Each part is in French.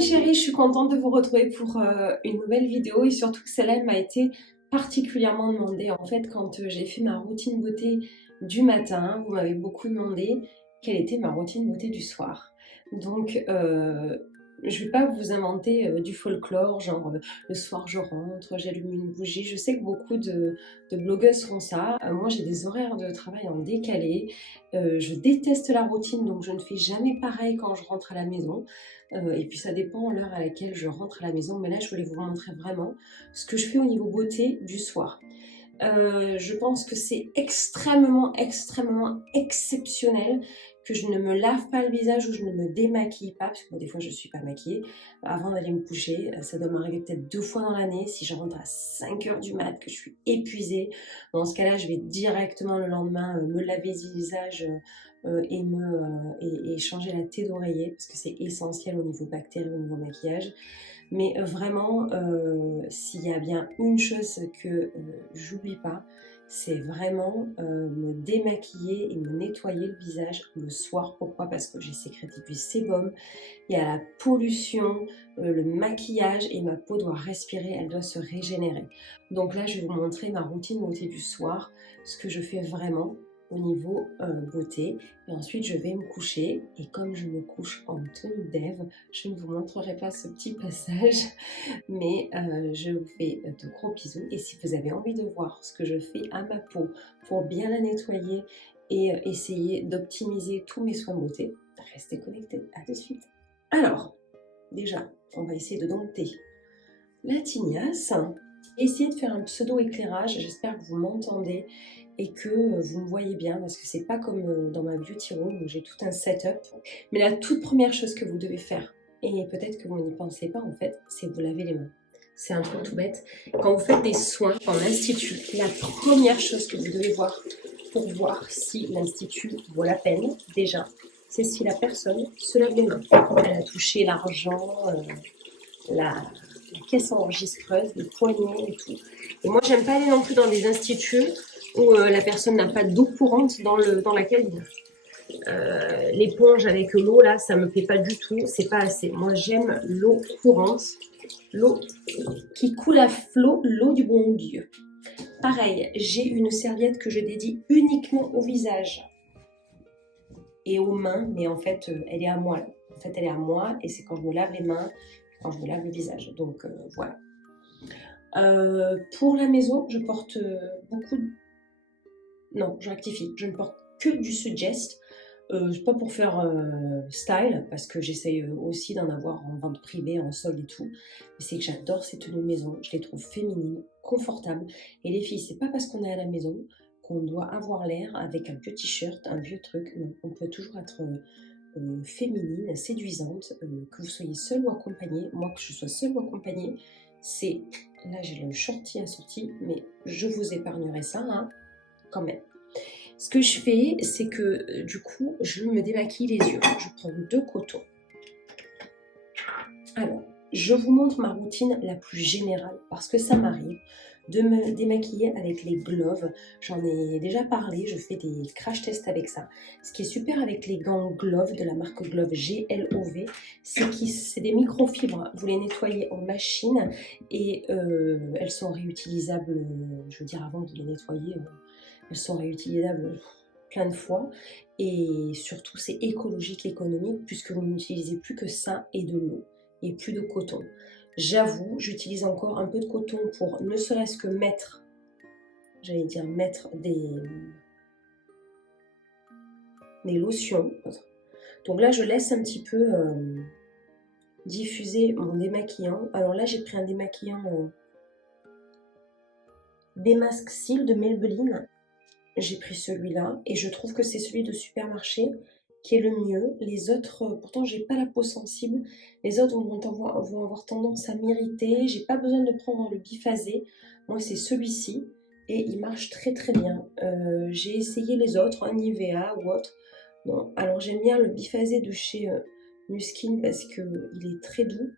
mes chéris, je suis contente de vous retrouver pour une nouvelle vidéo et surtout que celle-là m'a été particulièrement demandée. En fait, quand j'ai fait ma routine beauté du matin, vous m'avez beaucoup demandé quelle était ma routine beauté du soir. Donc, je vais pas vous inventer du folklore, genre le soir je rentre, j'allume une bougie. Je sais que beaucoup de blogueuses font ça. Moi, j'ai des horaires de travail en décalé. Je déteste la routine, donc je ne fais jamais pareil quand je rentre à la maison. Et puis ça dépend l'heure à laquelle je rentre à la maison. Mais là, je voulais vous montrer vraiment ce que je fais au niveau beauté du soir. Je pense que c'est extrêmement exceptionnel que je ne me lave pas le visage ou je ne me démaquille pas, parce que bon, des fois je ne suis pas maquillée, avant d'aller me coucher. Ça doit m'arriver peut-être 2 fois dans l'année. Si je rentre à 5 h du mat, que je suis épuisée, dans ce cas-là, je vais directement le lendemain me laver le visage et changer la thé d'oreiller, parce que c'est essentiel au niveau bactéries, au niveau maquillage. Mais vraiment, s'il y a bien une chose que j'oublie pas, c'est vraiment me démaquiller et me nettoyer le visage le soir. Pourquoi? Parce que j'ai sécrété du sébum, il y a la pollution, le maquillage et ma peau doit respirer, elle doit se régénérer. Donc là, je vais vous montrer ma routine beauté du soir, ce que je fais vraiment au niveau beauté. Et ensuite, je vais me coucher. Et comme je me couche en tenue d'Ève, je ne vous montrerai pas ce petit passage, mais je vous fais de gros bisous. Et si vous avez envie de voir ce que je fais à ma peau pour bien la nettoyer et essayer d'optimiser tous mes soins beauté, restez connectés. À de suite. Alors, déjà, on va essayer de dompter la tignasse. Essayez de faire un pseudo-éclairage. J'espère que vous m'entendez et que vous me voyez bien, parce que c'est pas comme dans ma beauty room où j'ai tout un setup. Mais la toute première chose que vous devez faire, et peut-être que vous n'y pensez pas en fait, c'est vous laver les mains. C'est un truc tout bête. Quand vous faites des soins en institut, la première chose que vous devez voir pour voir si l'institut vaut la peine, déjà, c'est si la personne se lave les mains. Elle a touché l'argent, la caisse enregistreuse, les poignets et tout. Et moi, j'aime pas aller non plus dans des instituts où la personne n'a pas d'eau courante dans la cabine. L'éponge avec l'eau, là, ça me plaît pas du tout, c'est pas assez. Moi, j'aime l'eau courante, l'eau qui coule à flot, l'eau du bon Dieu. Pareil, j'ai une serviette que je dédie uniquement au visage et aux mains, mais en fait, elle est à moi. Là. En fait, elle est à moi et c'est quand je me lave les mains, quand je me lave le visage. Donc, voilà. Pour la maison, je porte beaucoup de... Non, je rectifie. Je ne porte que du Suggest. Pas pour faire style, parce que j'essaye aussi d'en avoir en vente privée, en solde et tout. Mais c'est que j'adore ces tenues maison. Je les trouve féminines, confortables. Et les filles, c'est pas parce qu'on est à la maison qu'on doit avoir l'air avec un vieux t-shirt, un vieux truc. Non, on peut toujours être féminine, séduisante, que vous soyez seule ou accompagnée. Moi, que je sois seule ou accompagnée, c'est... Là, j'ai le shorty assorti, mais je vous épargnerai ça, hein, quand même. Ce que je fais, c'est que du coup, je me démaquille les yeux. Je prends 2 cotons. Alors, je vous montre ma routine la plus générale parce que ça m'arrive de me démaquiller avec les Glove. J'en ai déjà parlé, je fais des crash tests avec ça. Ce qui est super avec les gants Glove de la marque Glove GLOV, c'est que c'est des microfibres. Vous les nettoyez en machine et elles sont réutilisables, je veux dire avant de les nettoyer, elles sont réutilisables plein de fois. Et surtout, c'est écologique, économique, puisque vous n'utilisez plus que ça et de l'eau et plus de coton. J'avoue, j'utilise encore un peu de coton pour ne serait-ce que mettre, j'allais dire mettre des lotions. Donc là, je laisse un petit peu diffuser mon démaquillant. Alors là, j'ai pris un démaquillant Démasque Cils de Maybelline. J'ai pris celui-là et je trouve que c'est celui de supermarché qui est le mieux. Les autres, pourtant j'ai pas la peau sensible, les autres vont avoir tendance à m'irriter. J'ai pas besoin de prendre le biphasé, moi c'est celui-ci et il marche très très bien. J'ai essayé les autres, un Nivea ou autre. Non, alors j'aime bien le biphasé de chez Nuskin parce qu'il est très doux.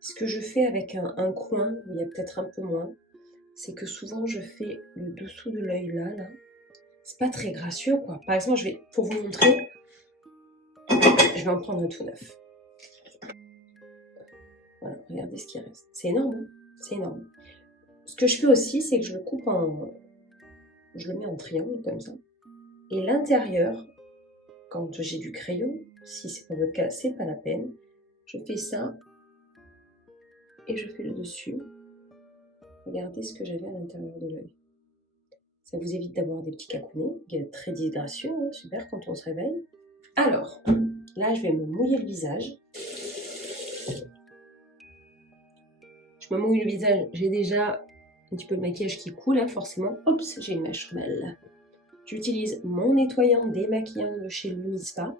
Ce que je fais avec un coin, où il y a peut-être un peu moins, c'est que souvent je fais le dessous de l'œil là. C'est pas très gracieux quoi. Par exemple, pour vous montrer, je vais en prendre un tout neuf. regardez ce qui reste. C'est énorme, hein, c'est énorme. Ce que je fais aussi, c'est que je le coupe en... Je le mets en triangle comme ça. Et l'intérieur, quand j'ai du crayon, si c'est pas votre cas, c'est pas la peine. Je fais ça et je fais le dessus. Regardez ce que j'avais à l'intérieur de l'œil. Ça vous évite d'avoir des petits cacounets, qui est très déshydratation, hein, super quand on se réveille. Alors, là je vais me mouiller le visage. Je me mouille le visage, j'ai déjà un petit peu de maquillage qui coule, hein, forcément. Oups, j'ai une mèche mal. J'utilise mon nettoyant démaquillant de chez Lumispa.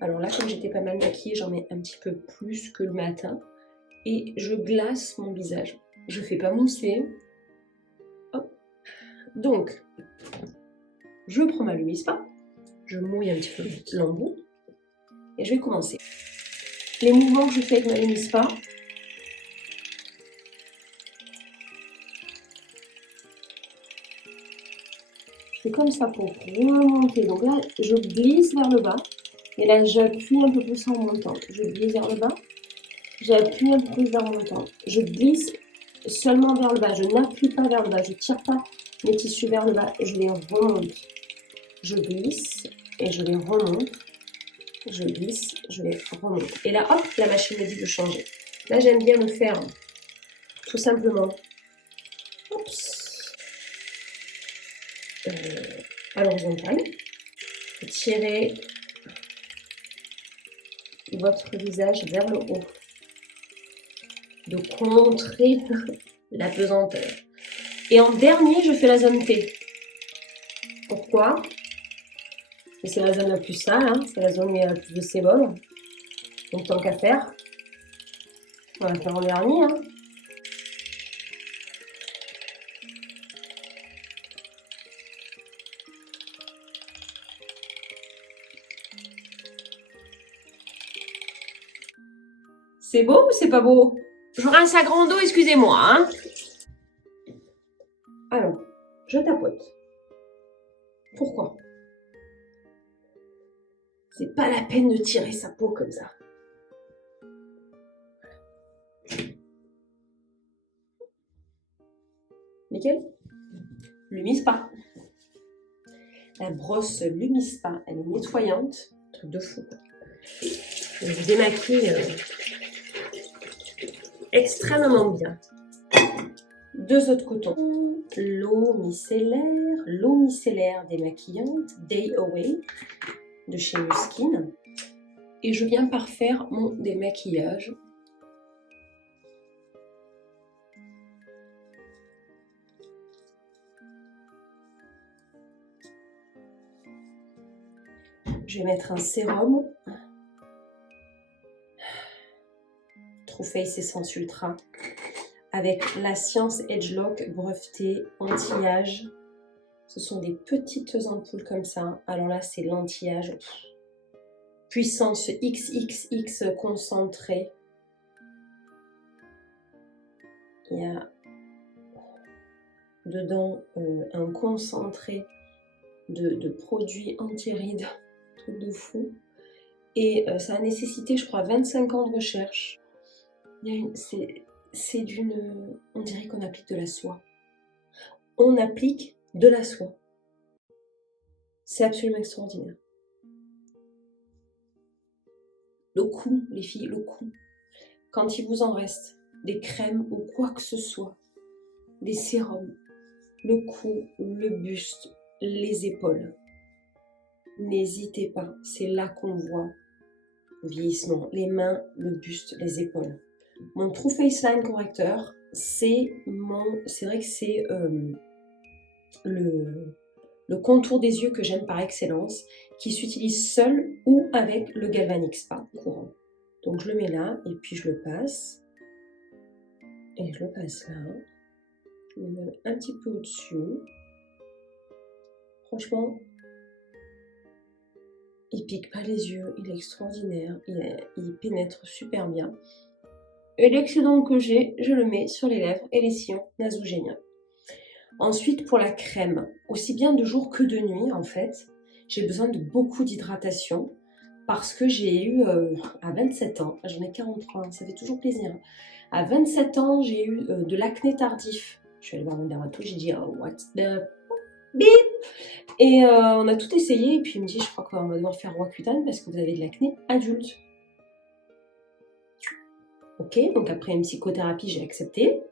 Alors là, comme j'étais pas mal maquillée, j'en mets un petit peu plus que le matin. Et je glace mon visage. Je fais pas mousser. Hop. Donc, je prends ma Lumispa. Je mouille un petit peu l'embout. Et je vais commencer. Les mouvements que je fais avec ma Lumispa, je fais comme ça pour remonter. Donc là, je glisse vers le bas. Et là, j'appuie un peu plus en montant. Je glisse vers le bas. J'appuie un peu plus vers le montant. Je glisse seulement vers le bas. Je n'appuie pas vers le bas. Je ne tire pas mes tissus vers le bas. Je les remonte. Je glisse et je les remonte. Je glisse, je les remonte. Et là, hop, la machine me dit de changer. Là, j'aime bien le faire tout simplement. Oups. À l'horizontale. Tirez votre visage vers le haut. De contrer la pesanteur. Et en dernier, je fais la zone T. Pourquoi? Parce que c'est la zone la plus sale, hein, c'est la zone où il y a le plus de sébum. Donc tant qu'à faire, on va faire en dernier. Hein. C'est beau ou c'est pas beau? Je rince à grand eau, excusez-moi. Hein. Alors, je tapote. Pourquoi? C'est pas la peine de tirer sa peau comme ça. Nickel? Lumispa. La brosse Lumispa, elle est nettoyante. Truc de fou. Elle vous démaquille extrêmement bien. Deux autres cotons. L'eau micellaire démaquillante Day Away de chez Nuskin. Et je viens par faire mon démaquillage. Je vais mettre un sérum True Face Essence Ultra avec la Science Edge Lock brevetée anti-âge. Ce sont des petites ampoules comme ça. Alors là, c'est l'anti-âge. Puissance XXX concentrée. Il y a dedans un concentré de produits anti-rides. Truc de fou. Et ça a nécessité, je crois, 25 ans de recherche. C'est d'une... On dirait qu'on applique de la soie. On applique de la soie. C'est absolument extraordinaire. Le cou, les filles, le cou. Quand il vous en reste des crèmes ou quoi que ce soit, des sérums, le cou, le buste, les épaules, n'hésitez pas. C'est là qu'on voit le vieillissement. Les mains, le buste, les épaules. Mon True Face Line Correcteur, c'est vrai que c'est le contour des yeux que j'aime par excellence, qui s'utilise seul ou avec le Galvanic Spa courant. Donc je le mets là et puis je le passe. Et je le passe là. Je le mets un petit peu au-dessus. Franchement, il pique pas les yeux, il est extraordinaire, il pénètre super bien. Et l'excédent que j'ai, je le mets sur les lèvres et les sillons nasogéniens. Ensuite, pour la crème, aussi bien de jour que de nuit, en fait, j'ai besoin de beaucoup d'hydratation parce que j'ai eu à 27 ans, j'en ai 43, hein, ça fait toujours plaisir. À 27 ans, j'ai eu de l'acné tardif. Je suis allée voir mon dermato, j'ai dit oh, what the bip. Et on a tout essayé et puis il me dit je crois qu'on va devoir faire Roaccutane parce que vous avez de l'acné adulte. Ok, donc après une psychothérapie, j'ai accepté.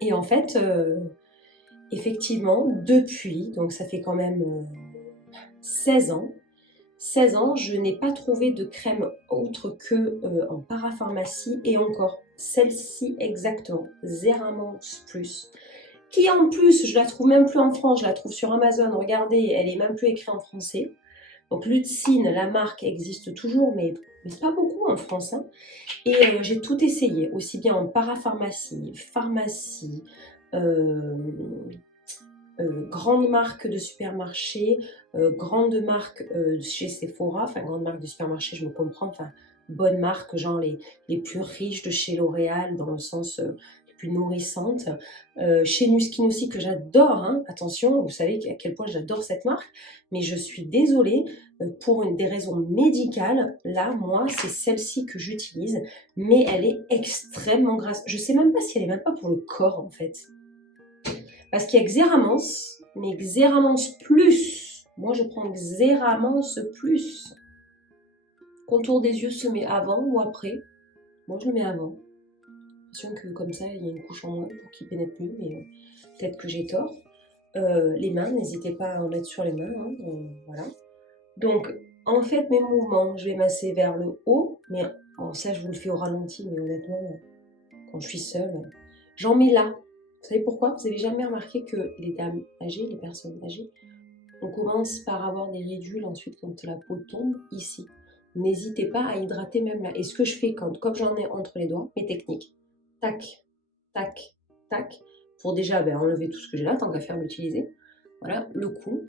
Et en fait, effectivement, depuis, donc ça fait quand même 16 ans, 16 ans, je n'ai pas trouvé de crème autre que en parapharmacie et encore celle-ci exactement, Zeramance Plus, qui en plus, je la trouve même plus en France, je la trouve sur Amazon, regardez, elle est même plus écrite en français. Donc Lutzine, la marque existe toujours, mais pas beaucoup en France. Hein. Et j'ai tout essayé, aussi bien en parapharmacie, pharmacie, grande marque de supermarché, grande marque chez Sephora, enfin grande marque de supermarché, je me comprends, enfin bonne marque, genre les plus riches de chez L'Oréal, dans le sens les plus nourrissantes. Chez Nuskin aussi, que j'adore, hein, attention, vous savez à quel point j'adore cette marque, mais je suis désolée, pour des raisons médicales, là, moi, c'est celle-ci que j'utilise, mais elle est extrêmement grasse. Je sais même pas si elle est même pas pour le corps, en fait. Parce qu'il y a Xéramance, mais Xéramance Plus. Moi, je prends Xéramance Plus. Contour des yeux se met avant ou après. Moi, je le mets avant. J'ai l'impression que comme ça, il y a une couche en moins pour qu'il pénètre mieux, mais peut-être que j'ai tort. Les mains, n'hésitez pas à en mettre sur les mains. Hein, voilà. Donc, en fait, mes mouvements, je vais masser vers le haut, mais bon, ça, je vous le fais au ralenti, mais honnêtement, quand je suis seule, j'en mets là. Vous savez pourquoi? Vous n'avez jamais remarqué que les dames âgées, les personnes âgées, on commence par avoir des ridules ensuite quand la peau tombe ici. N'hésitez pas à hydrater même là. Et ce que je fais comme j'en ai entre les doigts, mes techniques, tac, tac, tac, pour déjà enlever tout ce que j'ai là, tant qu'à faire l'utiliser. Voilà, le cou.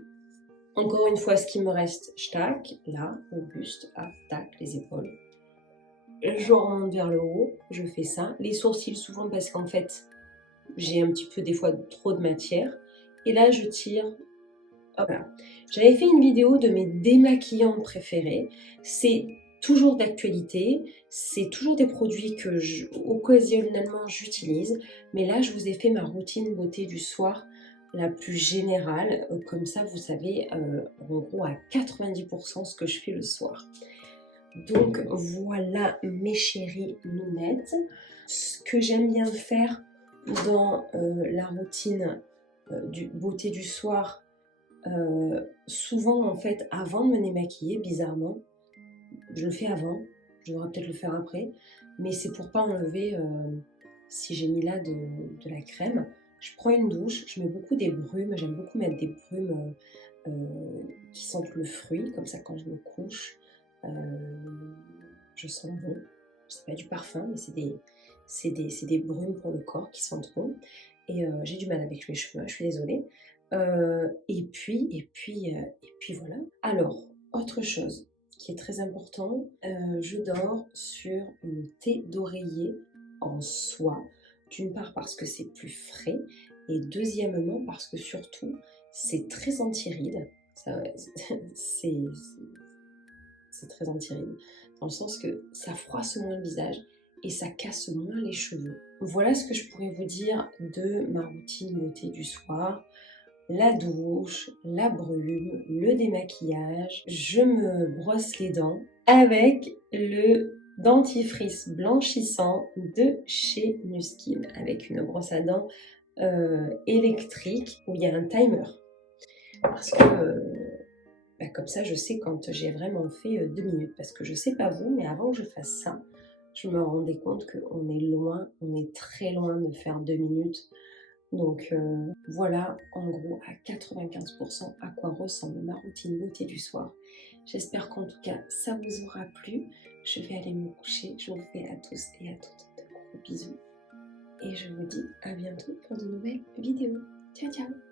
Encore une fois, ce qui me reste, je tac, là, le buste, tac, les épaules. Je remonte vers le haut, je fais ça. Les sourcils souvent parce qu'en fait, j'ai un petit peu des fois trop de matière. Et là, je tire. Hop là. J'avais fait une vidéo de mes démaquillantes préférées. C'est toujours d'actualité. C'est toujours des produits que occasionnellement j'utilise. Mais là, je vous ai fait ma routine beauté du soir la plus générale. Comme ça, vous savez, en gros, à 90% ce que je fais le soir. Donc, voilà mes chéries nounettes. Ce que j'aime bien faire dans la routine beauté du soir, souvent en fait avant de me démaquiller, bizarrement, je le fais avant, je devrais peut-être le faire après, mais c'est pour pas enlever, si j'ai mis là de la crème, je prends une douche, je mets beaucoup des brumes, j'aime beaucoup mettre des brumes qui sentent le fruit, comme ça quand je me couche, je sens bon, c'est pas du parfum, mais c'est des brumes pour le corps qui sentent bon. Et j'ai du mal avec mes cheveux, je suis désolée. Et puis voilà. Alors, autre chose qui est très important, je dors sur une thé d'oreiller en soie. D'une part parce que c'est plus frais, et deuxièmement parce que surtout, c'est très anti-rides. C'est très anti-rides, dans le sens que ça froisse moins le visage et ça casse moins les cheveux. Voilà ce que je pourrais vous dire de ma routine beauté du soir. La douche, la brume, le démaquillage. Je me brosse les dents avec le dentifrice blanchissant de chez Nuskin, avec une brosse à dents électrique où il y a un timer. Parce que comme ça, je sais quand j'ai vraiment fait 2 minutes. Parce que je sais pas vous, mais avant que je fasse ça, je me rendais compte qu'on est loin, on est très loin de faire 2 minutes. Donc voilà, en gros, à 95% à quoi ressemble ma routine beauté du soir. J'espère qu'en tout cas, ça vous aura plu. Je vais aller me coucher. Je vous fais à tous et à toutes de gros bisous. Et je vous dis à bientôt pour de nouvelles vidéos. Ciao, ciao!